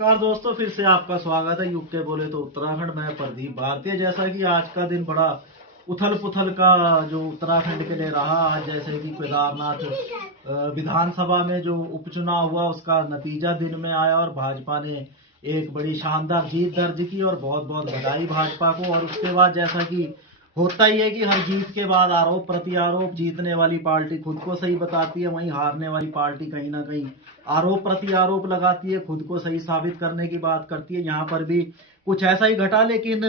नमस्कार दोस्तों, फिर से आपका स्वागत है यूके बोले तो उत्तराखंड में प्रदीप भारतीय। जैसा कि आज का दिन बड़ा उथल पुथल का जो उत्तराखंड के लिए रहा। आज जैसे कि केदारनाथ विधानसभा में जो उपचुनाव हुआ उसका नतीजा दिन में आया और भाजपा ने एक बड़ी शानदार जीत दर्ज की और बहुत बहुत बधाई भाजपा को। और उसके बाद जैसा कि होता ही है कि हर जीत के बाद आरोप प्रत्यारोप, जीतने वाली पार्टी खुद को सही बताती है, वहीं हारने वाली पार्टी कहीं ना कहीं आरोप प्रत्यारोप लगाती है, खुद को सही साबित करने की बात करती है। यहाँ पर भी कुछ ऐसा ही घटा, लेकिन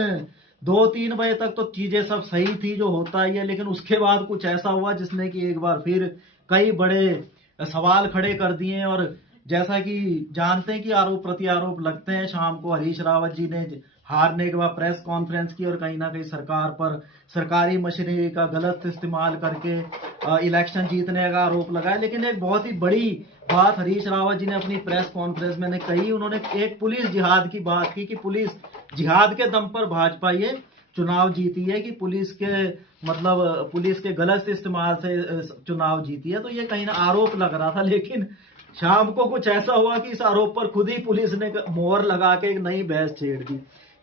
2-3 बजे तक तो चीजें सब सही थी जो होता ही है। लेकिन उसके बाद कुछ ऐसा हुआ जिसने कि एक बार फिर कई बड़े सवाल खड़े कर दिए। और जैसा कि जानते हैं कि आरोप प्रत्यारोप लगते हैं, शाम को हरीश रावत जी ने हारने के बाद प्रेस कॉन्फ्रेंस की और कहीं ना कहीं सरकार पर सरकारी मशीनरी का गलत इस्तेमाल करके इलेक्शन जीतने का आरोप लगाया। लेकिन एक बहुत ही बड़ी बात हरीश रावत जी ने अपनी प्रेस कॉन्फ्रेंस में कही। उन्होंने एक पुलिस जिहाद की बात की कि पुलिस जिहाद के दम पर भाजपा ये चुनाव जीती है, कि पुलिस के पुलिस के गलत इस्तेमाल से चुनाव जीती है। तो ये कहीं ना आरोप लग रहा था, लेकिन शाम को कुछ ऐसा हुआ कि इस आरोप पर खुद ही पुलिस ने मोहर लगा के एक नई बहस छेड़ दी।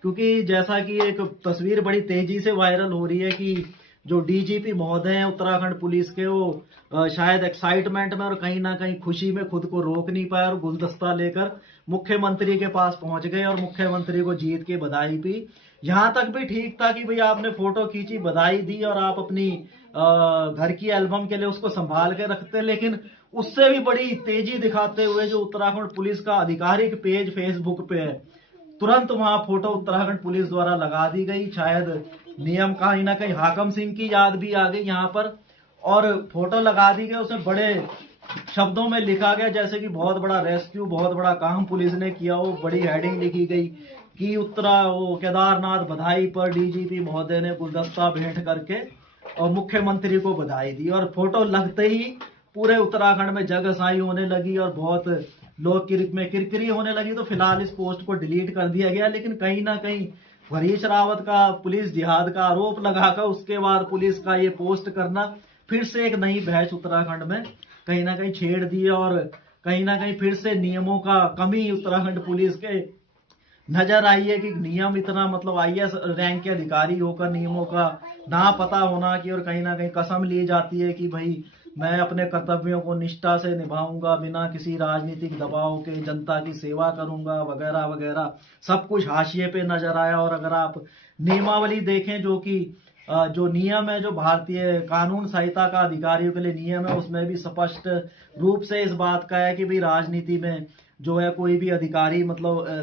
क्योंकि जैसा कि एक तस्वीर बड़ी तेजी से वायरल हो रही है कि जो डीजीपी महोदय हैं उत्तराखंड पुलिस के, वो शायद एक्साइटमेंट में और कहीं ना कहीं खुशी में खुद को रोक नहीं पाए और गुलदस्ता लेकर मुख्यमंत्री के पास पहुंच गए और मुख्यमंत्री को जीत की बधाई दी। यहां तक भी ठीक था कि भाई आपने फोटो खींची, बधाई दी और आप अपनी घर की एल्बम के लिए उसको संभाल के रखते। लेकिन उससे भी बड़ी तेजी दिखाते हुए जो उत्तराखंड पुलिस का आधिकारिक पेज फेसबुक पे है, तुरंत वहां फोटो उत्तराखंड पुलिस द्वारा लगा दी गई। शायद नियम कहीं ना कहीं हाकम सिंह की याद भी आ गई यहाँ पर, और फोटो लगा दी गई। उसमें बड़े शब्दों में लिखा गया जैसे कि बहुत बड़ा रेस्क्यू, बहुत बड़ा काम पुलिस ने किया हो। बड़ी हेडिंग लिखी गई कि केदारनाथ बधाई पर डीजीपी महोदय ने गुलदस्ता भेंट करके और मुख्यमंत्री को बधाई दी। और फोटो लगते ही पूरे उत्तराखंड में जगहसाई होने लगी और बहुत लोग में किरकिरी होने लगी। तो फिलहाल इस पोस्ट को डिलीट कर दिया गया। लेकिन कहीं ना कहीं हरीश रावत का पुलिस जिहाद का आरोप लगाकर उसके बाद पुलिस का ये पोस्ट करना फिर से एक नई बहस उत्तराखंड में कहीं ना कहीं छेड़ दी है। और कहीं ना कहीं फिर से नियमों का कमी उत्तराखंड पुलिस के नजर आई है कि नियम इतना आईएएस रैंक के अधिकारी होकर नियमों का ना पता होना कि, और कहीं ना कहीं कसम ली जाती है कि भाई मैं अपने कर्तव्यों को निष्ठा से निभाऊंगा, बिना किसी राजनीतिक दबाव के जनता की सेवा करूंगा वगैरह वगैरह। सब कुछ हाशिए पे नजर आया। और अगर आप नियमावली देखें, जो कि जो नियम है, जो भारतीय कानून संहिता का अधिकारियों के लिए नियम है, उसमें भी स्पष्ट रूप से इस बात का है कि भाई राजनीति में जो है कोई भी अधिकारी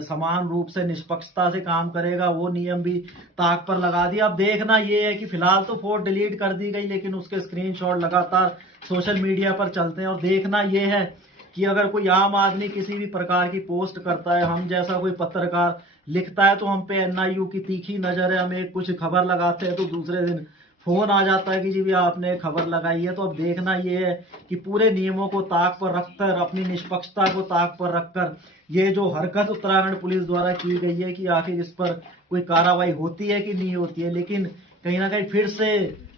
समान रूप से निष्पक्षता से काम करेगा, वो नियम भी ताक पर लगा दिया। अब देखना ये है कि फिलहाल तो फोटो डिलीट कर दी गई, लेकिन उसके स्क्रीनशॉट लगातार सोशल मीडिया पर चलते हैं। और देखना ये है कि अगर कोई आम आदमी किसी भी प्रकार की पोस्ट करता है, हम जैसा कोई पत्रकार लिखता है, तो हम पे एनआईयू की तीखी नजर है। हम एक कुछ खबर लगाते हैं तो दूसरे दिन फोन आ जाता है कि जी भी आपने खबर लगाई है। तो अब देखना ये है कि पूरे नियमों को ताक पर रखकर, अपनी निष्पक्षता को ताक पर रखकर ये जो हरकत उत्तराखंड पुलिस द्वारा की गई है कि आखिर इस पर कोई कार्रवाई होती है कि नहीं होती है। लेकिन कहीं ना कहीं फिर से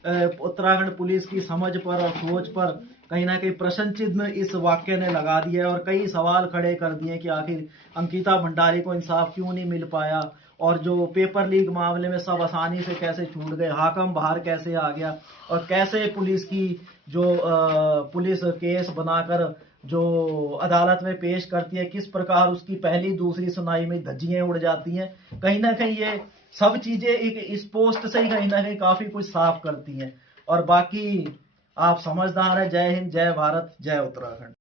उत्तराखंड पुलिस की समझ पर और सोच पर कहीं ना कहीं प्रश्न चिन्ह इस वाक्य ने लगा दिया है और कई सवाल खड़े कर दिए कि आखिर अंकिता भंडारी को इंसाफ क्यों नहीं मिल पाया, और जो पेपर लीक मामले में सब आसानी से कैसे छूट गए, हाकम बाहर कैसे आ गया, और कैसे पुलिस की जो पुलिस केस बनाकर जो अदालत में पेश करती है, किस प्रकार उसकी पहली दूसरी सुनाई में धज्जियां उड़ जाती हैं। कहीं ना कहीं ये सब चीजें इस पोस्ट से ही कहीं ना कहीं काफी कुछ साफ करती हैं। और बाकी आप समझदार हैं। जय हिंद, जय भारत, जय उत्तराखंड।